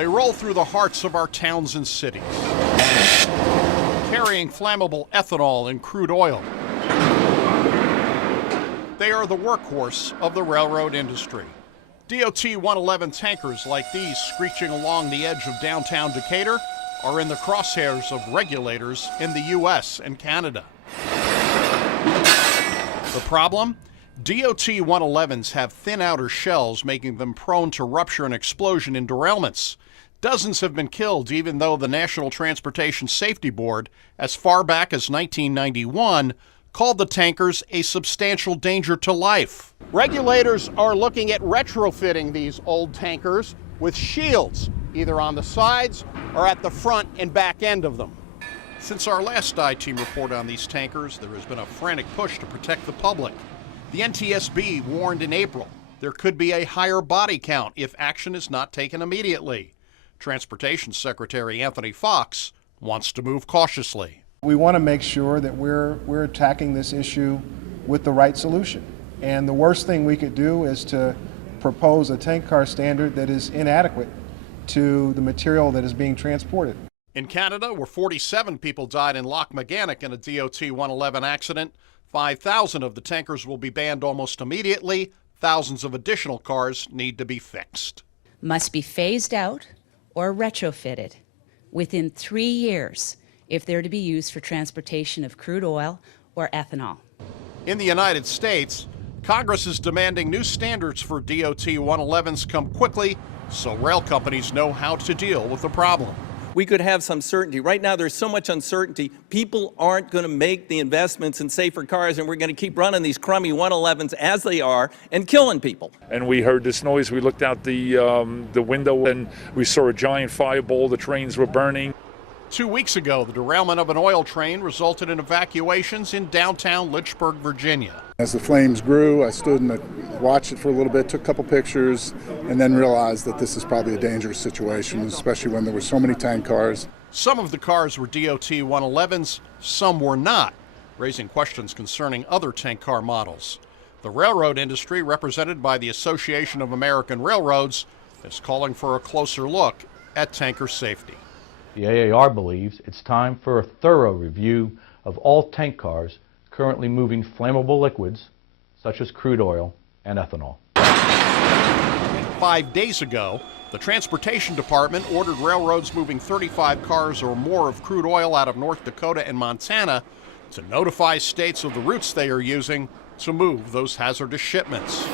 They roll through the hearts of our towns and cities, carrying flammable ethanol and crude oil. They are the workhorse of the railroad industry. DOT 111 tankers like these screeching along the edge of downtown Decatur are in the crosshairs of regulators in the U.S. and Canada. The problem? DOT 111s have thin outer shells, making them prone to rupture and explosion in derailments. Dozens have been killed, even though the National Transportation Safety Board, as far back as 1991, called the tankers a substantial danger to life. Regulators are looking at retrofitting these old tankers with shields, either on the sides or at the front and back end of them. Since our last I-Team report on these tankers, there has been a frantic push to protect the public. The NTSB warned in April there could be a higher body count if action is not taken immediately. Transportation Secretary Anthony Foxx wants to move cautiously. We want to make sure that we're attacking this issue with the right solution. And the worst thing we could do is to propose a tank car standard that is inadequate to the material that is being transported. In Canada, where 47 people died in Lochmaganic in a DOT 111 accident, 5,000 of the tankers will be banned almost immediately. Thousands of additional cars need to be fixed. Must be phased out or retrofitted within 3 years if they're to be used for transportation of crude oil or ethanol. In the United States, Congress is demanding new standards for DOT 111s come quickly so rail companies know how to deal with the problem. We could have some certainty. Right now, there's so much uncertainty. People aren't going to make the investments in safer cars, and we're going to keep running these crummy 111s as they are and killing people. And we heard this noise. We looked out the window, and we saw a giant fireball. The trains were burning. 2 weeks ago, the derailment of an oil train resulted in evacuations in downtown Lynchburg, Virginia. As the flames grew, I stood and watched it for a little bit, took a couple pictures, and then realized that this is probably a dangerous situation, especially when there were so many tank cars. Some of the cars were DOT 111s, some were not, raising questions concerning other tank car models. The railroad industry, represented by the Association of American Railroads, is calling for a closer look at tanker safety. The AAR believes it's time for a thorough review of all tank cars currently moving flammable liquids such as crude oil and ethanol. 5 days ago, the Transportation Department ordered railroads moving 35 cars or more of crude oil out of North Dakota and Montana to notify states of the routes they are using to move those hazardous shipments.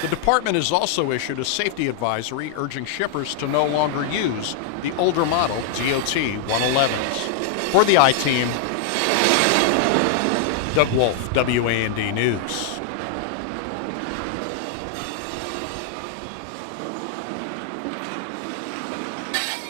The department has also issued a safety advisory urging shippers to no longer use the older model DOT 111s. For the I-Team, Doug Wolfe, WAND News.